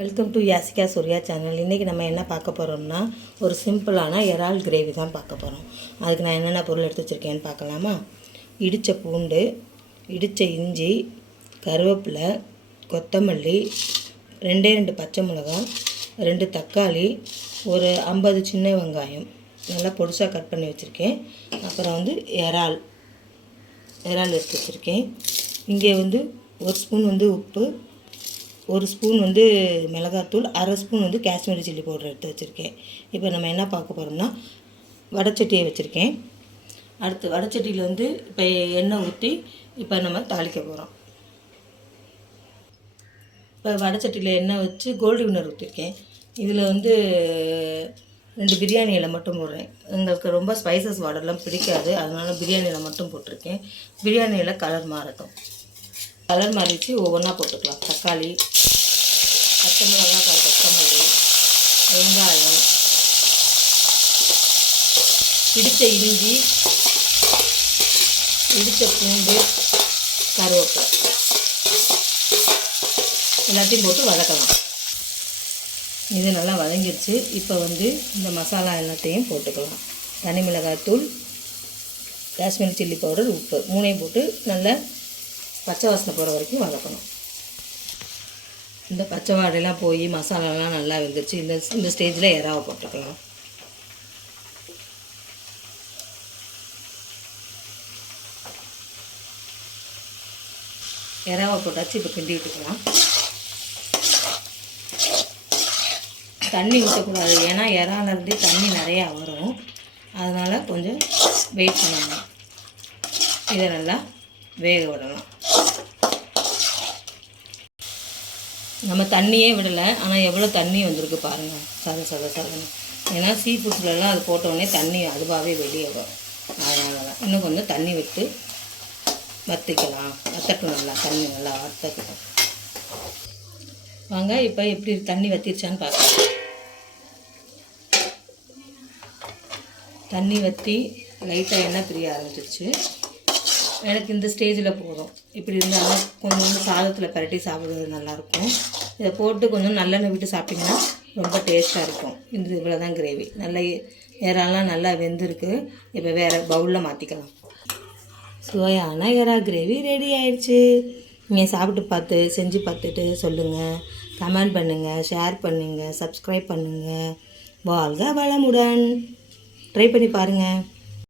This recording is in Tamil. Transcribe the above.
Welcome to Yasika Surya channel இன்றைக்கி நம்ம என்ன பார்க்க போகிறோம்னா ஒரு சிம்பிளான இறால் கிரேவி தான் பார்க்க போகிறோம் அதுக்கு நான் என்னென்ன பொருள் எடுத்து வச்சுருக்கேன்னு பார்க்கலாமா? இடித்த பூண்டு இடித்த இஞ்சி கருவேப்பிலை கொத்தமல்லி ரெண்டே ரெண்டு பச்சை மிளகாய் ரெண்டு தக்காளி ஒரு ஐம்பது சின்ன வெங்காயம். நல்லா பொடிசாக கட் பண்ணி வச்சுருக்கேன். அப்புறம் வந்து இறால். இறால் எடுத்து வச்சுருக்கேன். இங்கே வந்து ஒரு ஸ்பூன் வந்து உப்பு ஒரு ஸ்பூன் வந்து மிளகாத்தூள் அரை ஸ்பூன் வந்து காஷ்மீரி சில்லி பவுடர் எடுத்து வச்சுருக்கேன். இப்போ நம்ம என்ன பார்க்க போகிறோம்னா வடச்சட்டியை வச்சுருக்கேன். அடுத்து வடச்சட்டியில் வந்து இப்போ எண்ணெய் ஊற்றி இப்போ நம்ம தாளிக்க போகிறோம் இப்போ வடச்சட்டியில் எண்ணெய் வச்சு கோல்டு வினர் ஊற்றிருக்கேன் இதில் வந்து ரெண்டு பிரியாணி இலை மட்டும் போடுறேன். எங்களுக்கு ரொம்ப ஸ்பைசஸ் வாடர்லாம் பிடிக்காது. அதனால் பிரியாணி இலை மட்டும் போட்டிருக்கேன். பிரியாணி இலை கலர் மாறட்டும். கலர் மாறிச்சு ஒவ்வொன்றா போட்டுக்கலாம். தக்காளி பச்சை மிளகாய் கொத்தமல்லி வெங்காயம் இடித்த இஞ்சி இடித்த பூண்டு கருவேப்பிலை. எல்லாத்தையும் போட்டு வதக்கலாம். இது நல்லா வதங்கிடுச்சு இப்போ வந்து இந்த மசாலா எல்லாத்தையும் போட்டுக்கலாம். தனி மிளகாய்த்தூள் காஷ்மீர் சில்லி பவுடர் உப்பு. மூணையும் போட்டு நல்லா பச்சை வாசனை போகிற வரைக்கும் வதக்கணும். இந்த பச்சை வாடையெல்லாம் போய் மசாலாலாம் நல்லா வெந்துருச்சு. இந்த இந்த ஸ்டேஜில் இறாவை போட்டுக்கலாம். இறாவை போட்டாச்சு இப்போ கிண்டி விட்டுக்கலாம். தண்ணி ஊற்றக்கூடாது ஏன்னா இறாலேருந்து தண்ணி நிறையா வரும். அதனால் கொஞ்சம் வெயிட் பண்ணணும். இதை நல்லா வேக விடலாம் நம்ம தண்ணியே விடலை ஆனால் எவ்வளோ தண்ணி வந்திருக்கு பாருங்கள் சத சத சதன்னு. ஏன்னா சீ ஃபுட்ஸ்லலாம் அது போட்ட தண்ணி அதுவாகவே வெளியே வரும். அதனால தான் இன்னும் கொஞ்சம் தண்ணி விட்டு வற்றிக்கலாம் வத்தட்டும் நல்லா தண்ணி நல்லா வத்தக்கட்டும் வாங்க இப்போ எப்படி தண்ணி வத்திருச்சான்னு பார்க்கலாம். தண்ணி வற்றி லைட்டாக எண்ணெய் பிரிய ஆரம்பிச்சிருச்சு. எனக்கு இந்த ஸ்டேஜில் போதும். இப்படி இருந்தாலும் கொஞ்சம் சாதத்தில் பரட்டி சாப்பிடுறது நல்லாயிருக்கும் இதை போட்டு கொஞ்சம் நல்லெண்ணெய் விட்டு சாப்பிட்டிங்கன்னா ரொம்ப டேஸ்ட்டாக இருக்கும். இந்த இவ்வளோ தான் கிரேவி நல்லா இறாலாம் நல்லா வெந்திருக்கு. இப்போ வேறு பவுலில் மாற்றிக்கலாம் சுவையான இறா கிரேவி ரெடி ஆயிடுச்சு. நீங்கள் சாப்பிட்டு பார்த்து செஞ்சு பார்த்துட்டு சொல்லுங்கள் கமெண்ட் பண்ணுங்கள் ஷேர் பண்ணுங்கள் சப்ஸ்கிரைப் பண்ணுங்கள் வாழ்க வளமுடன். ட்ரை பண்ணி பாருங்கள்